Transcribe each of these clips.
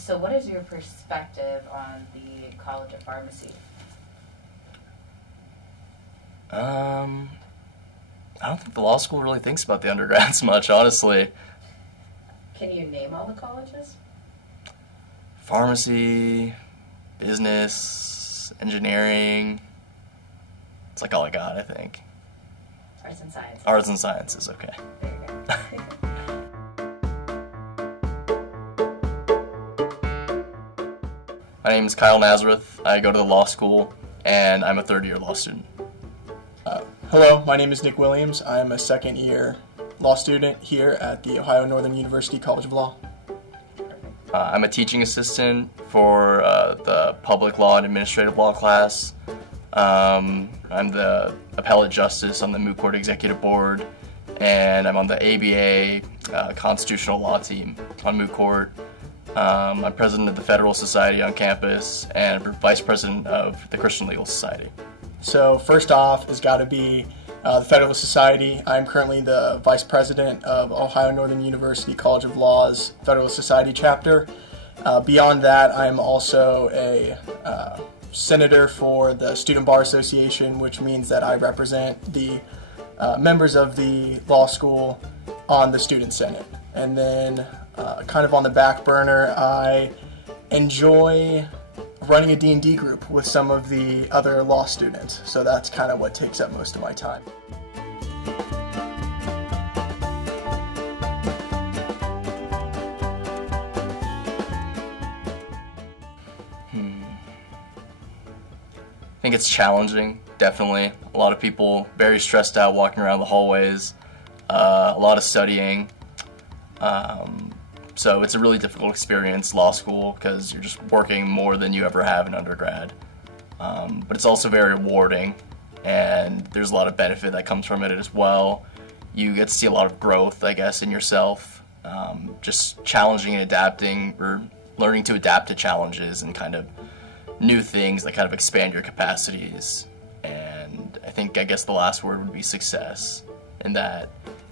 So what is your perspective on the College of Pharmacy? I don't think the law school really thinks about the undergrads much, honestly. Can you name all the colleges? Pharmacy, business, engineering. It's like all I got, I think. Arts and sciences. Arts and sciences, okay. There you go. My name is Kyle Nazareth. I go to the law school, and I'm a third-year law student. Hello, my name is Nick Williams. I am a second-year law student here at the Ohio Northern University College of Law. I'm a teaching assistant for the public law and administrative law class. I'm the appellate justice on the moot court executive board, and I'm on the ABA constitutional law team on moot court. I'm president of the Federal Society on campus and vice president of the Christian Legal Society. So first off has got to be the Federal Society. I'm currently the vice president of Ohio Northern University College of Law's Federal Society chapter. Beyond that, I'm also a senator for the Student Bar Association, which means that I represent the members of the law school on the Student Senate. And then kind of on the back burner, I enjoy running a D&D group with some of the other law students. So that's kind of what takes up most of my time. I think it's challenging, definitely. A lot of people very stressed out walking around the hallways, a lot of studying. So it's a really difficult experience, law school, because you're just working more than you ever have in undergrad. But it's also very rewarding, and there's a lot of benefit that comes from it as well. You get to see a lot of growth, I guess, in yourself, just challenging and adapting, or learning to adapt to challenges and kind of new things that kind of expand your capacities. And I guess the last word would be success, in that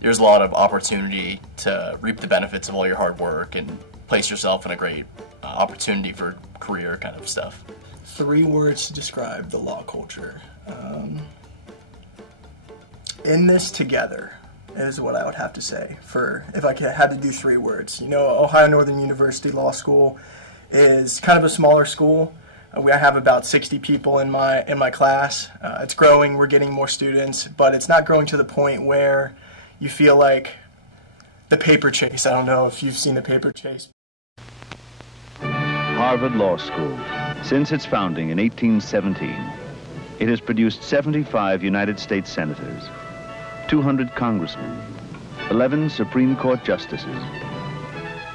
there's a lot of opportunity to reap the benefits of all your hard work and place yourself in a great opportunity for career kind of stuff. 3 words to describe the law culture. In this together is what I would have to say for if I had to do 3 words. You know, Ohio Northern University Law School is kind of a smaller school. I have about 60 people in my class. It's growing, we're getting more students, but it's not growing to the point where you feel like the paper chase. I don't know if you've seen the paper chase. Harvard Law School. Since its founding in 1817, it has produced 75 United States senators, 200 congressmen, 11 Supreme Court justices,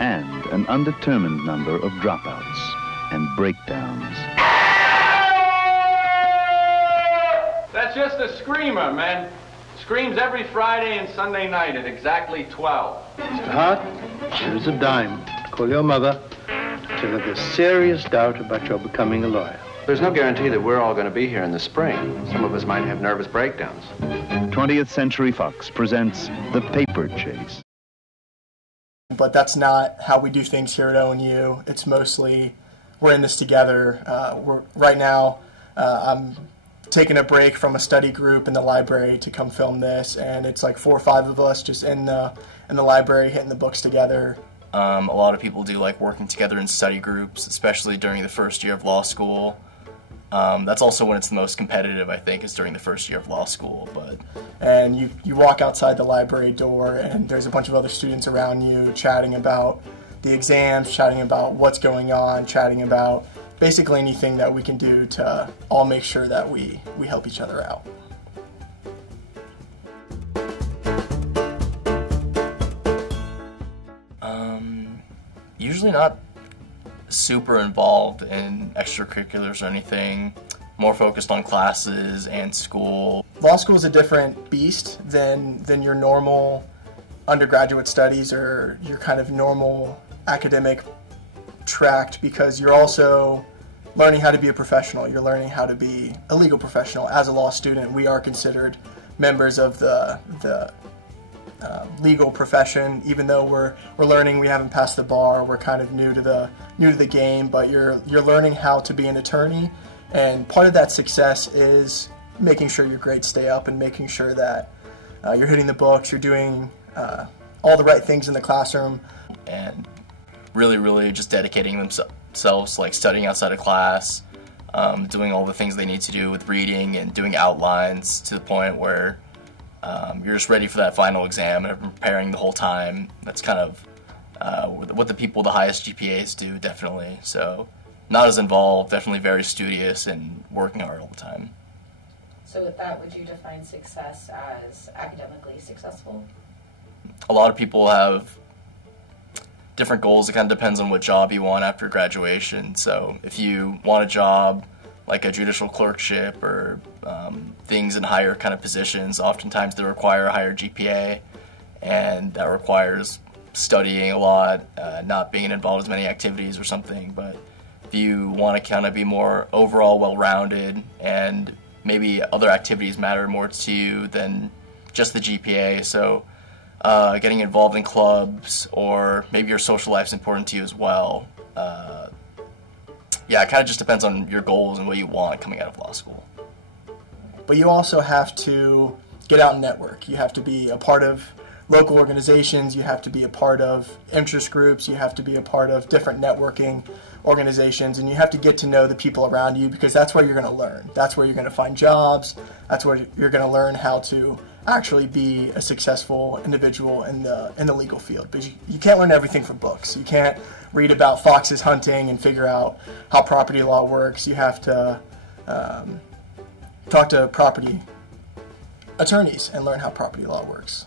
and an undetermined number of dropouts and breakdowns. That's just a screamer, man. Screams every Friday and Sunday night at exactly 12. Mr. Hart, here's a dime. Call your mother. Tell her there's serious doubt about your becoming a lawyer. There's no guarantee that we're all going to be here in the spring. Some of us might have nervous breakdowns. 20th Century Fox presents The Paper Chase. But that's not how we do things here at ONU. It's mostly we're in this together. Right now, I'm taking a break from a study group in the library to come film this, and it's like 4 or 5 of us just in the library hitting the books together. A lot of people do like working together in study groups, especially during the first year of law school. That's also when it's the most competitive, I think, is during the first year of law school. And you walk outside the library door, and there's a bunch of other students around you chatting about the exams, chatting about what's going on, chatting about basically anything that we can do to all make sure that we help each other out. Usually not super involved in extracurriculars or anything, more focused on classes and school. Law school is a different beast than your normal undergraduate studies or your kind of normal academic tract, because you're also learning how to be a professional. You're learning how to be a legal professional. As a law student, we are considered members of the legal profession. Even though we're learning, we haven't passed the bar, we're kind of new to the game, but you're learning how to be an attorney, and part of that success is making sure your grades stay up and making sure that you're hitting the books, you're doing all the right things in the classroom, and really just dedicating themselves, like studying outside of class, doing all the things they need to do with reading and doing outlines to the point where you're just ready for that final exam and preparing the whole time. That's kind of what the people with the highest GPAs do, definitely. So not as involved, definitely very studious and working hard all the time. So with that, would you define success as academically successful? A lot of people have different goals. It kind of depends on what job you want after graduation. So if you want a job like a judicial clerkship or things in higher kind of positions, oftentimes they require a higher GPA, and that requires studying a lot, not being involved in as many activities or something. But if you want to kind of be more overall well-rounded and maybe other activities matter more to you than just the GPA, so getting involved in clubs, or maybe your social life's important to you as well. Yeah, it kind of just depends on your goals and what you want coming out of law school. But you also have to get out and network. You have to be a part of local organizations, you have to be a part of interest groups, you have to be a part of different networking organizations, and you have to get to know the people around you, because that's where you're going to learn. That's where you're going to find jobs. That's where you're going to learn how to actually be a successful individual in the legal field. But you can't learn everything from books. You can't read about foxes hunting and figure out how property law works. You have to talk to property attorneys and learn how property law works.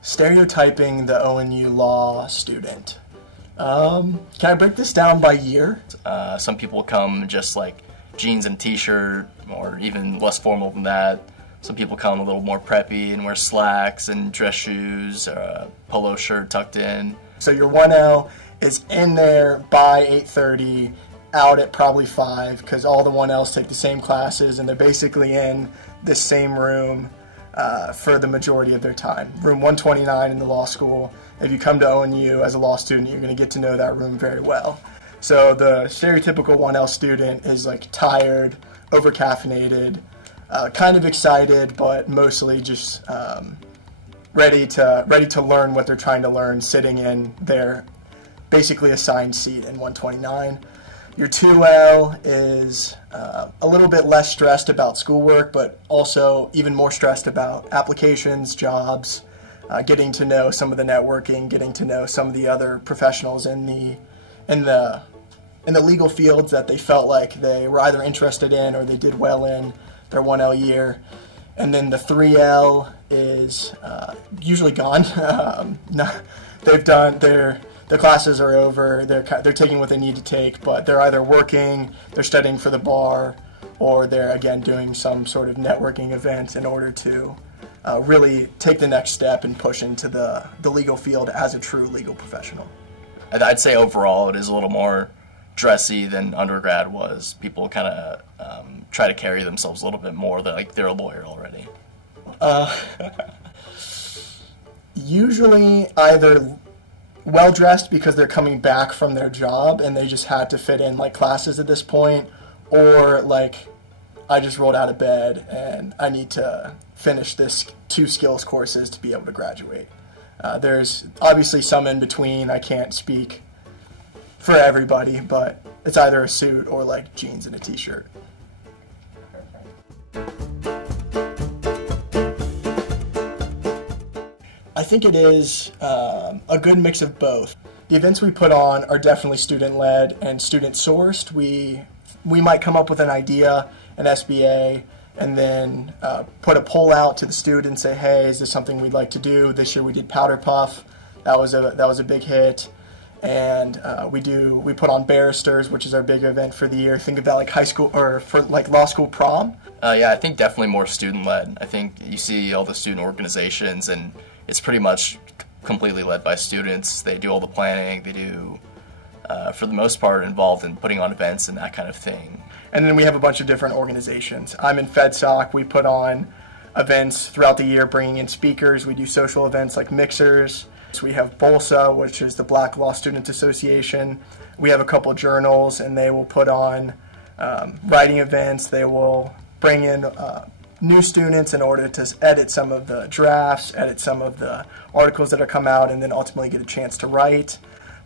Stereotyping the ONU law student. Can I break this down by year? Some people come just like jeans and t-shirt, or even less formal than that. Some people come a little more preppy and wear slacks and dress shoes, or a polo shirt tucked in. So your 1L is in there by 8:30, out at probably 5, because all the 1Ls take the same classes and they're basically in this same room for the majority of their time. Room 129 in the law school. If you come to ONU as a law student, you're going to get to know that room very well. So the stereotypical 1L student is like tired, over-caffeinated, kind of excited, but mostly just ready to learn what they're trying to learn, sitting in their basically assigned seat in 129. Your 2L is a little bit less stressed about schoolwork, but also even more stressed about applications, jobs, getting to know some of the networking, getting to know some of the other professionals in the legal fields that they felt like they were either interested in or they did well in their 1L year. And then the 3L is usually gone. Their classes are over, they're taking what they need to take, but they're either working, they're studying for the bar, or they're, again, doing some sort of networking event in order to really take the next step and push into the legal field as a true legal professional. I'd say overall it is a little more dressy than undergrad was. People kind of try to carry themselves a little bit more, like they're a lawyer already. Usually either well-dressed because they're coming back from their job and they just had to fit in like classes at this point, or like, I just rolled out of bed and I need to finish this 2 skills courses to be able to graduate. There's obviously some in between. I can't speak for everybody, but it's either a suit or like jeans and a t-shirt. I think it is a good mix of both. The events we put on are definitely student-led and student-sourced. We might come up with an idea, an SBA, and then put a poll out to the student and say, hey, is this something we'd like to do? This year we did Powder Puff. That was a big hit. And we put on Barristers, which is our big event for the year. Think of that like high school, or for like law school prom. Yeah, I think definitely more student-led. I think you see all the student organizations, and it's pretty much completely led by students. They do all the planning. They do, for the most part, involved in putting on events and that kind of thing. And then we have a bunch of different organizations. I'm in FedSoc. We put on events throughout the year, bringing in speakers. We do social events like mixers. So we have BOLSA, which is the Black Law Students Association. We have a couple journals, and they will put on writing events. They will bring in new students in order to edit some of the drafts, edit some of the articles that are come out, and then ultimately get a chance to write.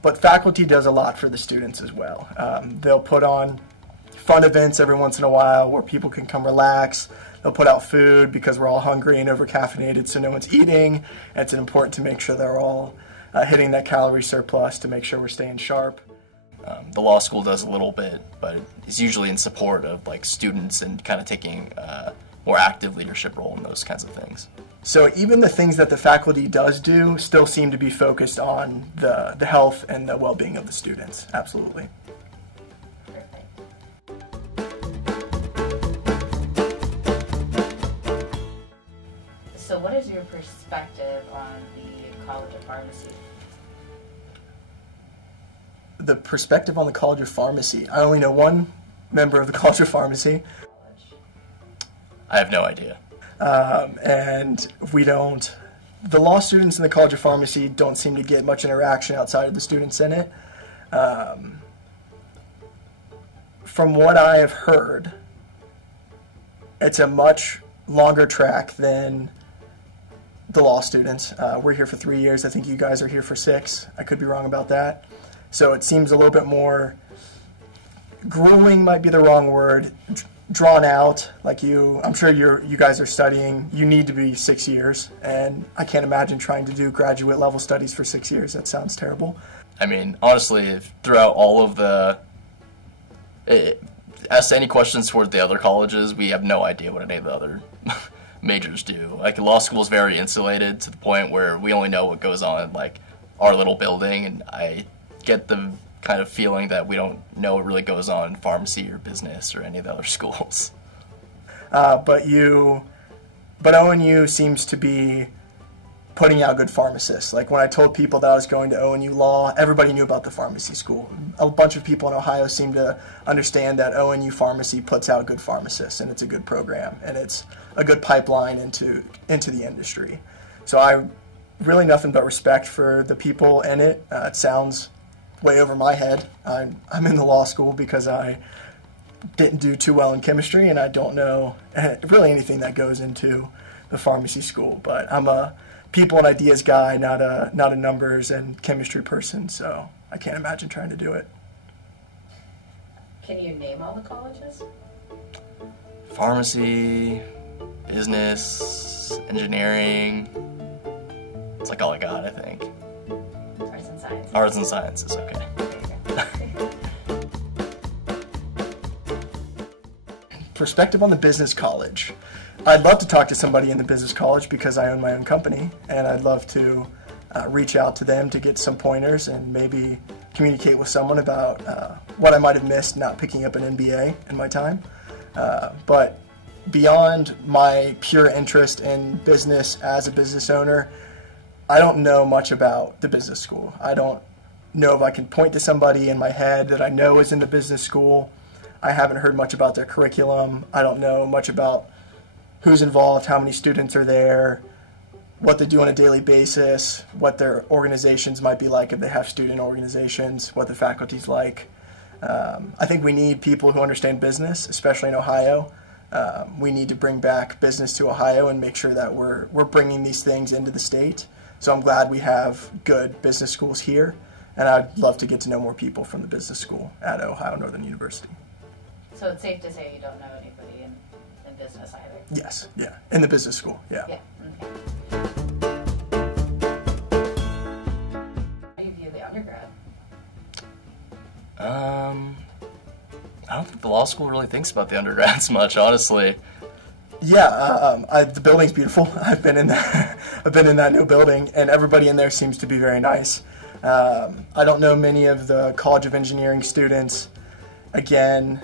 But faculty does a lot for the students as well. They'll put on fun events every once in a while where people can come relax. They'll put out food because we're all hungry and over-caffeinated, so no one's eating. And it's important to make sure they're all hitting that calorie surplus to make sure we're staying sharp. The law school does a little bit, but it's usually in support of like students and kind of taking a more active leadership role in those kinds of things. So even the things that the faculty does do still seem to be focused on the health and the well-being of the students. Absolutely. So what is your perspective on the College of Pharmacy? The perspective on the College of Pharmacy. I only know one member of the College of Pharmacy. I have no idea. And the law students in the College of Pharmacy don't seem to get much interaction outside of the Student Senate. From what I have heard, it's a much longer track than the law students. We're here for 3 years. I think you guys are here for 6. I could be wrong about that. So it seems a little bit more grueling, might be the wrong word, drawn out. Like I'm sure you guys are studying. You need to be 6 years, and I can't imagine trying to do graduate level studies for 6 years. That sounds terrible. I mean, honestly, throughout all of as to any questions toward the other colleges, we have no idea what any of the other majors do. Like, law school is very insulated to the point where we only know what goes on in like our little building, and I get the kind of feeling that we don't know what really goes on in pharmacy or business or any of the other schools. But ONU seems to be putting out good pharmacists. Like when I told people that I was going to ONU Law, everybody knew about the pharmacy school. A bunch of people in Ohio seem to understand that ONU Pharmacy puts out good pharmacists, and it's a good program, and it's a good pipeline into the industry. So I really nothing but respect for the people in it. It sounds way over my head. I'm in the law school because I didn't do too well in chemistry, and I don't know really anything that goes into the pharmacy school. But I'm a people and ideas guy, not a numbers and chemistry person, so I can't imagine trying to do it. Can you name all the colleges? Pharmacy, business, engineering. It's like all I got, I think. Arts and sciences. Arts and sciences, okay. Perspective on the business college. I'd love to talk to somebody in the business college because I own my own company, and I'd love to reach out to them to get some pointers and maybe communicate with someone about what I might have missed not picking up an MBA in my time. But beyond my pure interest in business as a business owner, I don't know much about the business school. I don't know if I can point to somebody in my head that I know is in the business school. I haven't heard much about their curriculum. I don't know much about who's involved, how many students are there, what they do on a daily basis, what their organizations might be like if they have student organizations, what the faculty's like. I think we need people who understand business, especially in Ohio. We need to bring back business to Ohio and make sure that we're bringing these things into the state. So I'm glad we have good business schools here, and I'd love to get to know more people from the business school at Ohio Northern University. So it's safe to say you don't know anybody in business either? Yes, yeah, in the business school, yeah. Yeah, okay. How do you view the undergrad? I don't think the law school really thinks about the undergrads much, honestly. Yeah, the building's beautiful. I've been in that new building, and everybody in there seems to be very nice. I don't know many of the College of Engineering students. Again,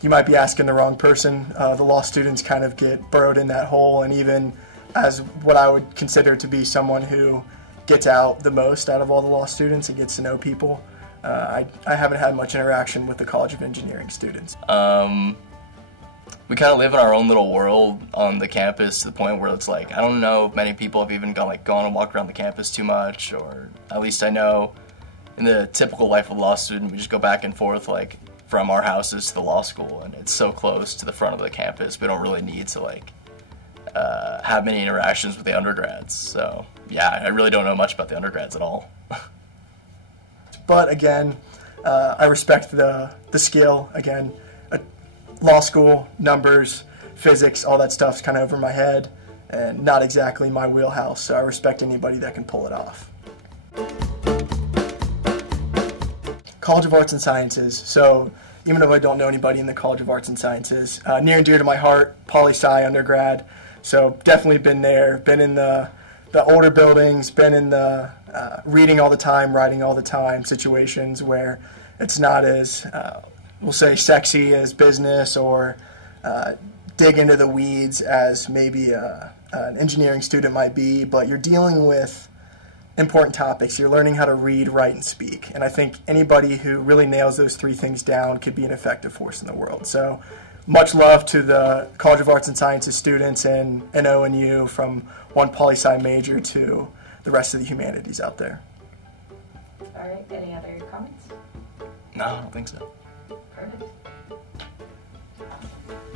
you might be asking the wrong person. The law students kind of get burrowed in that hole, and even as what I would consider to be someone who gets out the most out of all the law students and gets to know people, I haven't had much interaction with the College of Engineering students. We kind of live in our own little world on the campus to the point where it's like, I don't know if many people have even gone and walked around the campus too much, or at least I know in the typical life of a law student, we just go back and forth like from our houses to the law school, and it's so close to the front of the campus, we don't really need to like have many interactions with the undergrads. So yeah, I really don't know much about the undergrads at all. But again, I respect the skill. Again, law school, numbers, physics, all that stuff's kind of over my head and not exactly my wheelhouse, so I respect anybody that can pull it off. College of Arts and Sciences. So even though I don't know anybody in the College of Arts and Sciences, near and dear to my heart, poli-sci undergrad. So definitely been there, been in the older buildings, been in the reading all the time, writing all the time situations where it's not as we'll say sexy as business or dig into the weeds as maybe an engineering student might be, but you're dealing with important topics. You're learning how to read, write, and speak. And I think anybody who really nails those three things down could be an effective force in the world. So much love to the College of Arts and Sciences students and ONU, from one poli-sci major to the rest of the humanities out there. All right, any other comments? No, I don't think so. Perfect.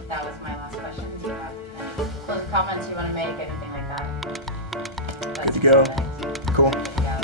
That was my last question. Do you have any close comments you want to make, anything like that? Good to go. Cool. Good to go.